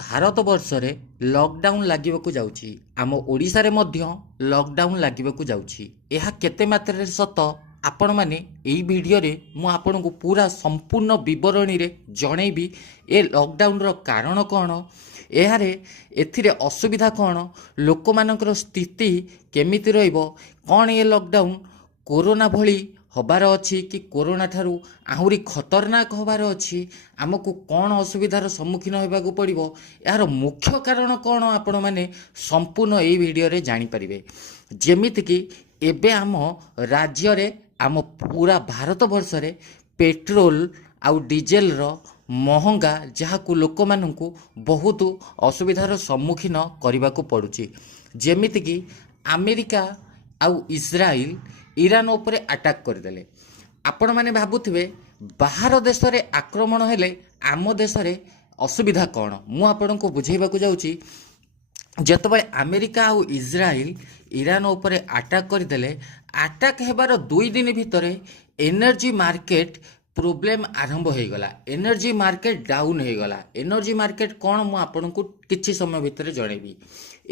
भारत वर्ष रे लॉकडाउन लागू जाउछि आम ओडिशा रे मध्य लॉकडाउन लागू जाउछि एहा केते मात्रा सत आपण माने एई वीडियो रे मु आपन को पूरा संपूर्ण विवरणी रे जणैबी ए लॉकडाउन रो कारण कोन एहारे एथिरे असुविधा कोन लोक मानकर स्थिति केमिति रहइबो कोन ए लॉकडाउन कोरोना भली हबार अच्छी कि कोरोना ठारू आहुरी खतरनाक हबार अच्छी आमको कौन असुविधार सम्मुखीन होगा पड़ो यार मुख्य कारण कौन आपण मैंने संपूर्ण यही वीडियो रे जानीपारे जमीती कि एबे आम राज्य रे आम पूरा भारत वर्ष रे पेट्रोल आउ डीजेल रो महंगा जहाकू लोक मानू बहुत असुविधार सम्मुखीन करने को पड़ुची जमीती कि अमेरिका आउ इस्राइल ईरान उपरे अटैक करदेले आपण माने भाबुथिबे बाहर देश रे आक्रमण हेले आम देश रे असुविधा कौन मु आपण को बुझेबाकू जाउची जेतबे अमेरिका आउ इस्राइल ईरान उपरे अटैक करदेले अटैक हेबार 2 दिन भितरे एनर्जी मार्केट प्रोब्लेम आरंभ हो गला एनर्जी मार्केट डाउन हो गला एनर्जी मार्केट कौन मु आपण को किछि समय भितरे जणेबी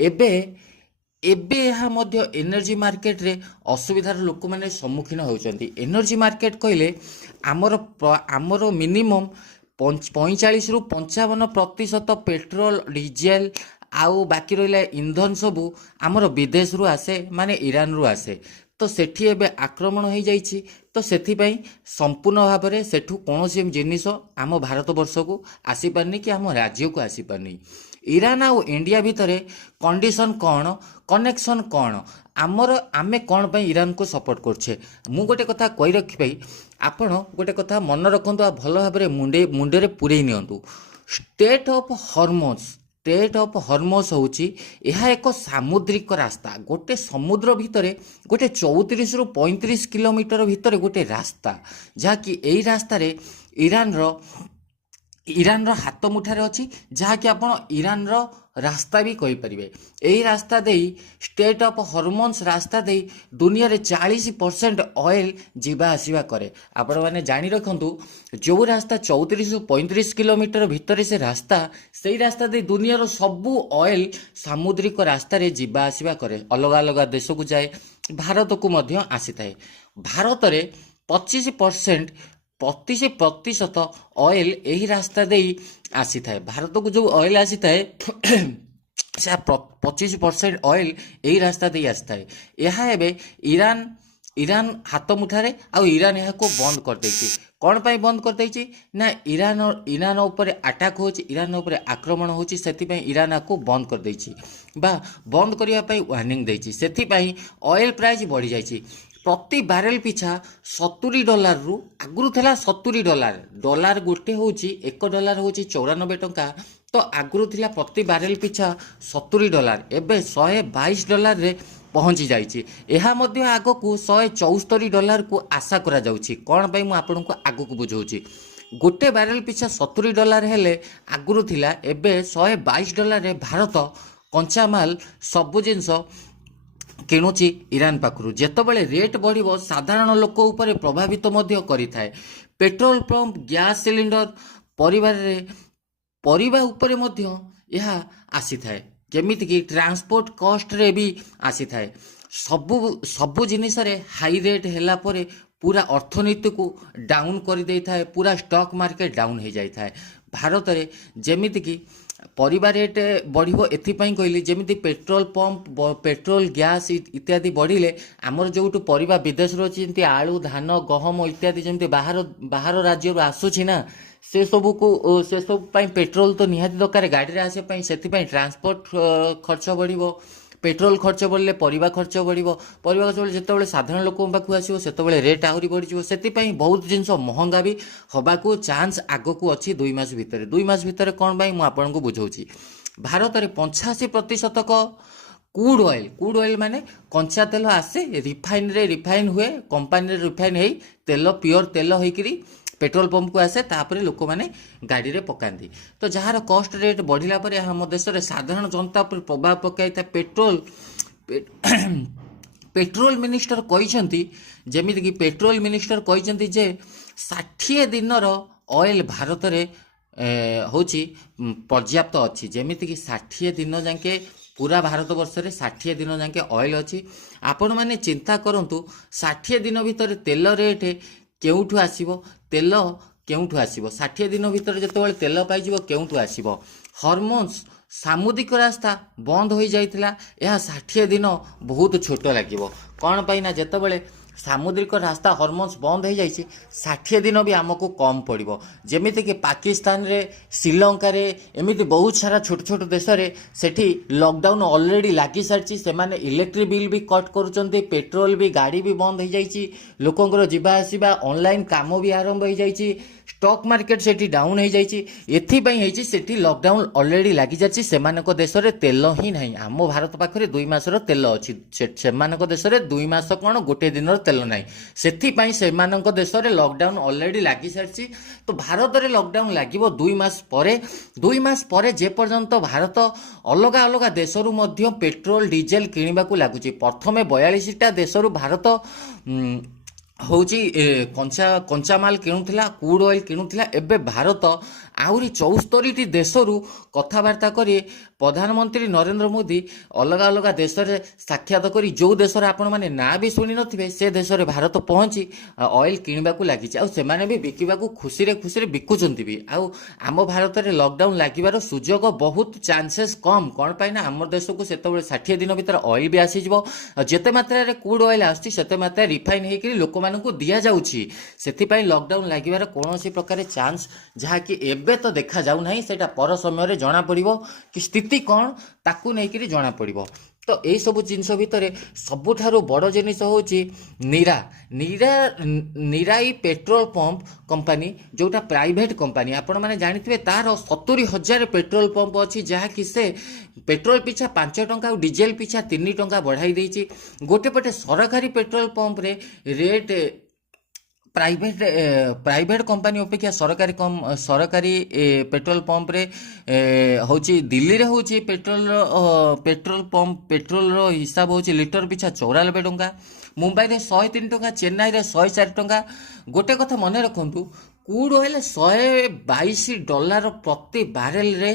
एबे एबे यहाँ मध्य एनर्जी मार्केट रे असुविधार लोक मैंने सम्मुखीन होती एनर्जी मार्केट कहले आमर मिनिमम 45 रु 55% पेट्रोल डीजेल आउ बाकी रहा इंधन सबू आमर विदेश रु आसे माने ईरान रु आसे तो सेठी एबे आक्रमण हो जाइछि तो सेथिपाई संपूर्ण भाव में सेठू कौन जिनिस आम भारत वर्ष को आसी पारनी कि आम राज्य को आसी पारनी ईरान आउ इंडिया भितर कंडीशन कौन कनेक्शन कौन आमर आमे कौन पे ईरान को सपोर्ट करछे मु गोटे कथा कहि रखि भाई आपण गोटे कथा मन रखंतु आ भल भाव में मुंडे रे पुरई नियंतु स्टेट ऑफ हॉर्मोस होची यह एक सामुद्रिक रास्ता गोटे समुद्र भितर गोटे 34 रु 35 किलोमीटर भितर गोटे रास्ता जहाँकि यही रास्ता रे ईरान रो हाथ मुठारे अच्छी जहाँकि आप ईरान रो रास्ता भी कहींपर यही रास्ता दे स्टेट ऑफ हॉर्मोन्स रास्ता दे दुनिया रे 40% ऑयल जीवा आसीबा करे आपण माने जानी रखंतु जो रास्ता 34 रु 35 किलोमीटर भितर से रास्ता सही रास्ता दे दुनिया रो सबु ऑयल सामुद्रिक रास्ता रे जीवा आसीबा करे अलग अलग देश को जाए भारत को मध्य आसी थाए भारत रे 25% ऑयल यही रास्ता दे आसी थाए भारत को जो ऑयल आसी थाए 25% ऑयल यही रास्ता दे आसी थाए यह एबे ईरान हाथ मुठारे आ ईरान यहाँ को बंद कर देछि कौन पाई बंद कर देछि ना ईरान ऊपर अटैक होछि ईरान ऊपर आक्रमण होछि सेति पई ईरान को बंद कर देछि बा बंद करिया पई वार्निंग देछि सेति पई ऑयल प्राइस बढ़ी जाइछि प्रति बैरेल पिछा $70 रु आगुरु थिला $70 गोटे होची $1 होची 94 टंका तो आगुरु थिला प्रति बैरेल पिछा $70 एबे $122 रे पहुंची जाइछि एहा मध्य आगो को $174 को आशा करा जाउछि कोन पई मु आपन को आगो को बुझौछि गोटे बैरेल पिछा $70 हेले आगुरु थिला एबे $122 रे भारत कंचा माल सब जिंस किणुची ईरान पाखु जेतबेले रेट बढ़िबो साधारण लोक ऊपर प्रभावित मध्य करिथाए पेट्रोल पंप गैस सिलिंडर परिवार ऊपर मध्य यह आसी थाए जेमिति कि ट्रांसपोर्ट कॉस्ट रे भी आसी थाए सबु जिनिस रे हाई रेट हैला परे पूरा अर्थनीति को डाउन कर दे थाए पूरा स्टॉक मार्केट डाउन हो जाए थाए भारत रे जेमिति कि परिवार रेट बढ़िबो एथिपाई कहली जेमिति पेट्रोल पंप पेट्रोल गैस इत्यादि बढ़िले आमर जोटू परिवा विदेश रो जेमिति आलू धान गहम इत्यादि जेमिति बाहर राज्य रो आसुछि ना से सब पाई पेट्रोल तो निहाती दरकार गाड़ी रे आसे पाई सेथिपाई ट्रांसपोर्ट खर्च बढ़िबो पेट्रोल खर्च बढ़ले परिवा खर्च बढ़िबो परिवा खर्च बढ़ले जेतेबेले साधारण लोक पाखु आसीबो सेतेबेले रेट आहुरी बढ़िजिवो सेतिपाई बहुत जिनिस महंगा भी हबाकू चांस आगकू अच्छी 2 मास भितर कौन भाई मु आपन को बुझौछि भारत रे 85% क्रूड ऑयल माने कंचा तेल आसे रिफाइन हुए कंपनी रे रिफाइन हेई तेल प्योर तेल होइकरी पेट्रोल पंप को आसे तापरे लोक माने गाड़ी रे पकांदी तो जहार कॉस्ट रेट बढ़िला पर हम देश रे साधारण जनता पर प्रभाव पकाई था पेट्रोल मिनिस्टर कहिसंती जेमिति कि पेट्रोल मिनिस्टर कहिसंती जे 60 दिनर ऑयल भारत रे ହେଉଛି ପର୍ଯ୍ୟାପ୍ତ ଅଛି। ଯେମିତିକି 60 ଦିନ ଯାକେ ପୁରା ଭାରତ ବର୍ଷରେ 60 ଦିନ ଯାକେ ଅଏଲ୍ ଅଛି। ଆପଣମାନେ ଚିନ୍ତା କରନ୍ତୁ 60 ଦିନ ଭିତରେ ତେଲ ରେଟ୍ କେଉଁଠୁ ଆସିବ, ତେଲ କେଉଁଠୁ ଆସିବ? 60 ଦିନ ଭିତରେ ଯେତେବେଳେ ତେଲ ପାଇଯିବ କେଉଁଠୁ ଆସିବ? ହରମୋନ୍ସ ସାମୁଦ୍ରିକ ରାସ୍ତା ବନ୍ଦ ହୋଇଯାଇଥିଲା। ଏହା 60 ଦିନ ବହୁତ ଛୋଟ ଲାଗିବ। କ'ଣ ପାଇଁ ନା ଯେତେବେଳେ ସାମୁଦ୍ରିକ ରାସ୍ତା ହରମୋନ୍ସ ବନ୍ଦ ହୋଇଯାଇଛି 60 ଦିନ ବି ଆମକୁ କମ୍ ପଡ଼ିବ। ଯେମିତିକି ପାକିସ୍ତାନରେ, ଶ୍ରୀଲଙ୍କାରେ, ଏମିତି ବହୁତ ସାରା ଛୋଟ ଛୋଟ ଦେଶରେ ସେଠି ଲକଡାଉନ୍ ଅଲରେଡ଼ି ଲାଗିସାରିଛି। ସେମାନେ ଇଲେକ୍ଟ୍ରିକ୍ ବିଲ୍ ବି କଟ୍ କରୁଛନ୍ତି, ପେଟ୍ରୋଲ ବି, ଗାଡ଼ି ବି ବନ୍ଦ ହୋଇଯାଇଛି, ଲୋକଙ୍କର ଯିବା ଆସିବା, ଅନଲାଇନ୍ କାମ ବି ଆରମ୍ଭ ହୋଇଯାଇଛି, ଷ୍ଟକ୍ ମାର୍କେଟ ସେଠି ଡାଉନ୍ ହୋଇଯାଇଛି। ଏଥିପାଇଁ ହେଇଛି ସେଠି ଲକଡାଉନ୍ ଅଲରେଡ଼ି ଲାଗିଯାଇଛି। ସେମାନଙ୍କ ଦେଶରେ ତେଲ ହିଁ ନାହିଁ। ଆମ ଭାରତ ପାଖରେ 2 ମାସର ତେଲ ଅଛି, ସେମାନଙ୍କ ଦେଶରେ 2 ମାସ କ'ଣ ଗୋଟେ ଦିନର ତେଲ ନାହିଁ। ସେଥିପାଇଁ ସେମାନଙ୍କ ଦେଶରେ ଲକଡାଉନ୍ ଅଲରେଡ଼ି ଲାଗିସାରିଛି। ତ ଭାରତରେ ଲକଡାଉନ୍ ଲାଗିବ 2 ମାସ ପରେ। 2 ମାସ ପରେ ଯେପର୍ଯ୍ୟନ୍ତ ଭାରତ ଅଲଗା ଅଲଗା ଦେଶରୁ ମଧ୍ୟ ପେଟ୍ରୋଲ ଡିଜେଲ କିଣିବାକୁ ଲାଗୁଛି। ପ୍ରଥମେ 42ଟା ଦେଶରୁ ଭାରତ ହେଉଛି କଞ୍ଚାମାଲ କିଣୁଥିଲା, କ୍ରୁଡ୍ ଅଏଲ୍ କିଣୁଥିଲା। ଏବେ ଭାରତ ଆହୁରି 74ଟି ଦେଶରୁ କଥାବାର୍ତ୍ତା କରି ପ୍ରଧାନମନ୍ତ୍ରୀ ନରେନ୍ଦ୍ର ମୋଦି ଅଲଗା ଅଲଗା ଦେଶରେ ସାକ୍ଷାତ କରି, ଯେଉଁ ଦେଶରେ ଆପଣମାନେ ନାଁ ବି ଶୁଣିନଥିବେ, ସେ ଦେଶରେ ଭାରତ ପହଞ୍ଚି ଅଏଲ୍ କିଣିବାକୁ ଲାଗିଛି। ଆଉ ସେମାନେ ବି ବିକିବାକୁ ଖୁସିରେ ଖୁସିରେ ବିକୁଛନ୍ତି ବି। ଆଉ ଆମ ଭାରତରେ ଲକଡାଉନ୍ ଲାଗିବାର ସୁଯୋଗ ବହୁତ ଚାନ୍ସେସ୍ କମ୍। କ'ଣ ପାଇଁ ନା ଆମ ଦେଶକୁ ସେତେବେଳେ 60 ଦିନ ଭିତରେ ଅଏଲ୍ ବି ଆସିଯିବ। ଆଉ ଯେତେ ମାତ୍ରାରେ କ୍ରୁଡ୍ ଅଏଲ୍ ଆସୁଛି ସେତେ ମାତ୍ରାରେ ରିଫାଇନ୍ ହେଇକରି ଲୋକମାନଙ୍କୁ ଦିଆଯାଉଛି। ସେଥିପାଇଁ ଲକଡାଉନ୍ ଲାଗିବାର କୌଣସି ପ୍ରକାର ଚାନ୍ସ ଯାହାକି ଏବେ ତ ଦେଖାଯାଉନାହିଁ, ସେଇଟା ପର ସମୟରେ ଜଣାପଡ଼ିବ କି ସ୍ଥିତି କ'ଣ ତାକୁ ନେଇକରି ଜଣାପଡ଼ିବ। ତ ଏଇସବୁ ଜିନିଷ ଭିତରେ ସବୁଠାରୁ ବଡ଼ ଜିନିଷ ହେଉଛି ନିରାଇ ପେଟ୍ରୋଲ ପମ୍ପ କମ୍ପାନୀ, ଯେଉଁଟା ପ୍ରାଇଭେଟ୍ କମ୍ପାନୀ। ଆପଣମାନେ ଜାଣିଥିବେ ତାର 70,000 ପେଟ୍ରୋଲ ପମ୍ପ ଅଛି, ଯାହାକି ସେ ପେଟ୍ରୋଲ ପିଛା 5 ଟଙ୍କା ଆଉ ଡିଜେଲ ପିଛା 3 ଟଙ୍କା ବଢ଼ାଇ ଦେଇଛି। ଗୋଟେ ପଟେ ସରକାରୀ ପେଟ୍ରୋଲ ପମ୍ପରେ ରେଟ୍ ପ୍ରାଇଭେଟ୍ କମ୍ପାନୀ ଅପେକ୍ଷା ସରକାରୀ ପେଟ୍ରୋଲ ପମ୍ପରେ ହେଉଛି ଦିଲ୍ଲୀରେ ହେଉଛି ପେଟ୍ରୋଲର ହିସାବ ହେଉଛି ଲିଟର ପିଛା 94 ଟଙ୍କା, ମୁମ୍ବାଇରେ 103 ଟଙ୍କା, ଚେନ୍ନାଇରେ 104 ଟଙ୍କା। ଗୋଟେ କଥା ମନେ ରଖନ୍ତୁ, କ୍ରୁଡ୍ ଅଏଲ୍ $122 ପ୍ରତି ବାରେଲରେ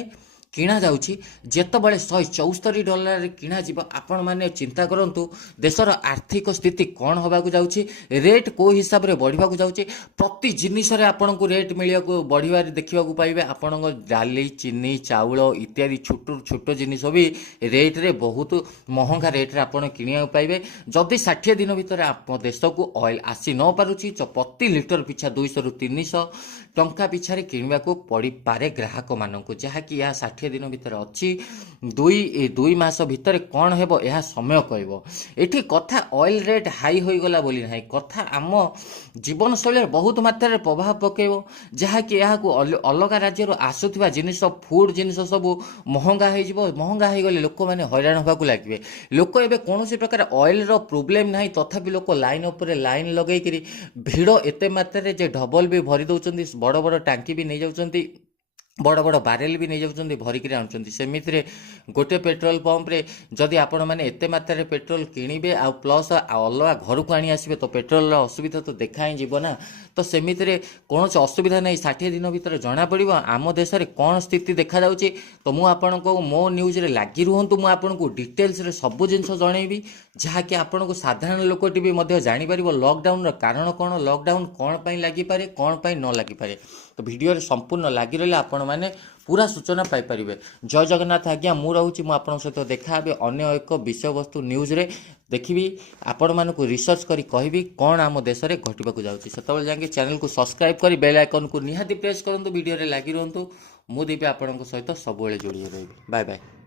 କିଣା ଯାଉଛି। ଯେତେବେଳେ $174 କିଣାଯିବ, ଆପଣମାନେ ଚିନ୍ତା କରନ୍ତୁ ଦେଶର ଆର୍ଥିକ ସ୍ଥିତି କ'ଣ ହେବାକୁ ଯାଉଛି, ରେଟ୍ କେଉଁ ହିସାବରେ ବଢ଼ିବାକୁ ଯାଉଛି। ପ୍ରତି ଜିନିଷରେ ଆପଣଙ୍କୁ ରେଟ୍ ବଢ଼ିବାରେ ଦେଖିବାକୁ ପାଇବେ। ଆପଣଙ୍କ ଡାଲି, ଚିନି, ଚାଉଳ ଇତ୍ୟାଦି ଛୋଟ ଜିନିଷ ବି ରେଟ୍ରେ ବହୁତ ମହଙ୍ଗା ରେଟ୍ରେ ଆପଣ କିଣିବାକୁ ପାଇବେ। ଯଦି 60 ଦିନ ଭିତରେ ଆମ ଦେଶକୁ ଅଏଲ୍ ଆସି ନ ପାରୁଛି ତ ପ୍ରତି ଲିଟର ପିଛା 200ରୁ 300 ଟଙ୍କା ପିଛାରେ କିଣିବାକୁ ପଡ଼ିପାରେ ଗ୍ରାହକମାନଙ୍କୁ, ଯାହାକି ଏହା 60 ଦିନ ଭିତରେ ଅଛି। 2 ମାସ ଭିତରେ କ'ଣ ହେବ ଏହା ସମୟ କହିବ। ଏଠି କଥା ଅଏଲ୍ ରେଟ୍ ହାଇ ହୋଇଗଲା ବୋଲି ନାହିଁ, କଥା ଆମ ଜୀବନଶୈଳୀରେ ବହୁତ ମାତ୍ରାରେ ପ୍ରଭାବ ପକାଇବ, ଯାହାକି ଏହାକୁ ଅଲଗା ରାଜ୍ୟରୁ ଆସୁଥିବା ଜିନିଷ, ଫୁଡ୍ ଜିନିଷ ସବୁ ମହଙ୍ଗା ହୋଇଯିବ। ମହଙ୍ଗା ହୋଇଗଲେ ଲୋକମାନେ ହଇରାଣ ହେବାକୁ ଲାଗିବେ। ଲୋକ ଏବେ କୌଣସି ପ୍ରକାର ଅଏଲ୍ର ପ୍ରୋବ୍ଲେମ୍ ନାହିଁ, ତଥାପି ଲୋକ ଲାଇନ୍ ଉପରେ ଲାଇନ୍ ଲଗେଇକିରି ଭିଡ଼ ଏତେ ମାତ୍ରାରେ ଯେ ଡବଲ ବି ଭରି ଦେଉଛନ୍ତି, ବଡ଼ ବଡ଼ ଟାଙ୍କି ବି ନେଇଯାଉଛନ୍ତି, ବଡ଼ ବଡ଼ ବାରେଲ ବି ନେଇଯାଉଛନ୍ତି, ଭରିକିରି ଆଣୁଛନ୍ତି। ସେମିତିରେ ଗୋଟେ ପେଟ୍ରୋଲ ପମ୍ପରେ ଯଦି ଆପଣମାନେ ଏତେ ମାତ୍ରାରେ ପେଟ୍ରୋଲ କିଣିବେ ଆଉ ପ୍ଲସ୍ ଅଲଗା ଘରକୁ ଆଣି ଆସିବେ ତ ପେଟ୍ରୋଲର ଅସୁବିଧା ତ ଦେଖା ହିଁ ଯିବ ନା। ତ ସେମିତିରେ କୌଣସି ଅସୁବିଧା ନାହିଁ, 60 ଦିନ ଭିତରେ ଜଣାପଡ଼ିବ ଆମ ଦେଶରେ କ'ଣ ସ୍ଥିତି ଦେଖାଯାଉଛି। ତ ମୁଁ ଆପଣଙ୍କୁ ମୋ ନ୍ୟୁଜ୍ରେ ଲାଗି ରୁହନ୍ତୁ, ମୁଁ ଆପଣଙ୍କୁ ଡିଟେଲ୍ସରେ ସବୁ ଜିନିଷ ଜଣେଇବି, ଯାହାକି ଆପଣଙ୍କୁ ସାଧାରଣ ଲୋକଟି ବି ମଧ୍ୟ ଜାଣିପାରିବ ଲକଡାଉନର କାରଣ କ'ଣ, ଲକଡାଉନ୍ କ'ଣ ପାଇଁ ଲାଗିପାରେ, କ'ଣ ପାଇଁ ନ ଲାଗିପାରେ। ତ ଭିଡ଼ିଓରେ ସମ୍ପୂର୍ଣ୍ଣ ଲାଗି ରହିଲେ ଆପଣମାନେ ପୁରା ସୂଚନା ପାଇପାରିବେ। ଜୟ ଜଗନ୍ନାଥ ଆଜ୍ଞା, ମୁଁ ରହୁଛି। ମୁଁ ଆପଣଙ୍କ ସହିତ ଦେଖାହେବି ଅନ୍ୟ ଏକ ବିଷୟବସ୍ତୁ ନ୍ୟୁଜ୍ରେ। ଦେଖିବି, ଆପଣମାନଙ୍କୁ ରିସର୍ଚ୍ଚ କରି କହିବି କ'ଣ ଆମ ଦେଶରେ ଘଟିବାକୁ ଯାଉଛି। ସେତେବେଳେ ଯାଇକି ଚ୍ୟାନେଲକୁ ସବସ୍କ୍ରାଇବ୍ କରି ବେଲ୍ ଆଇକନ୍କୁ ନିହାତି ପ୍ରେସ୍ କରନ୍ତୁ। ଭିଡ଼ିଓରେ ଲାଗି ରୁହନ୍ତୁ। ମୁଁ ଦେବି ଆପଣଙ୍କ ସହିତ ସବୁବେଳେ ଯୋଡ଼ି ରହିବି। Bye bye.